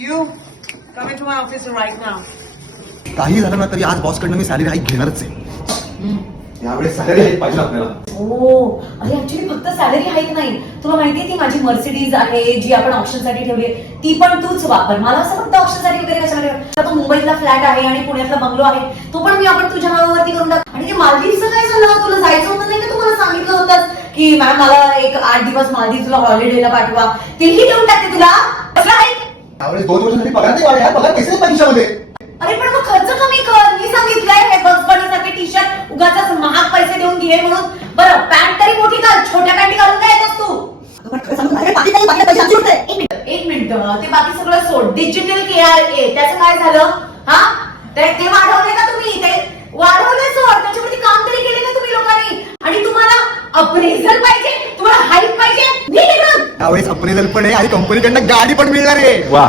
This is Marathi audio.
You come into my office right now. काही झालं ना तरी आज बॉसकडनं मी सॅलरी हाईक घेणारच आहे. यावेळेस सॅलरी हाईक पाहिजे आपल्याला. हो, अरे ऍक्च्युली फक्त सॅलरी हाईक नाही, तुला माहितीये ती माझी मर्सिडीज आहे जी आपण ऑप्शन साठी ठेवली आहे, ती पण तूच वापर. मला असं फक्त ऑप्शन साठी वगैरे कशाला ठेव. तो मुंबईतला फ्लॅट आहे आणि पुण्यातला बंगलो आहे, तो पण मी आपण तुझ्या नावावरती करून टाक. आणि ते मालदीवचं काय झालं, तुला जायचं होतं नाही का? तुम्हाला सांगितलं होतं की मॅम मला एक 8 दिवस मालदीवला हॉलिडेला पाठवा, तेही देऊन टाकते तुला. कसला आहे यावेळेस 2 वर्ष झाली पगार नाही वाढला, पगार पैसे नाही परीक्षामध्ये. अरे पण मग खर्च कमी कर. मी सांगितलंय हे बस बनीसारखे टी शर्ट उगाच महाग पैसे देऊन घे म्हणून. बरं पॅन्ट तरी मोठी घाल, छोट्या पॅन्टी घालून काय येतोस तू? एक मिनिट, ते बाकी सगळं सोड. डिजिटल KRA त्याचं काय झालं? हा, ते वाढवले का तुम्ही? ते वाढवले सोड, त्याच्यावरती काम तरी केले ना तुम्ही लोकांनी. आणि तुम्हाला अप्रेझल पाहिजे, तुम्हाला हाईक पाहिजे. यावेळेस अप्रेझल पण आहे आणि कंपनीकडनं गाडी पण मिळणार आहे. वाह.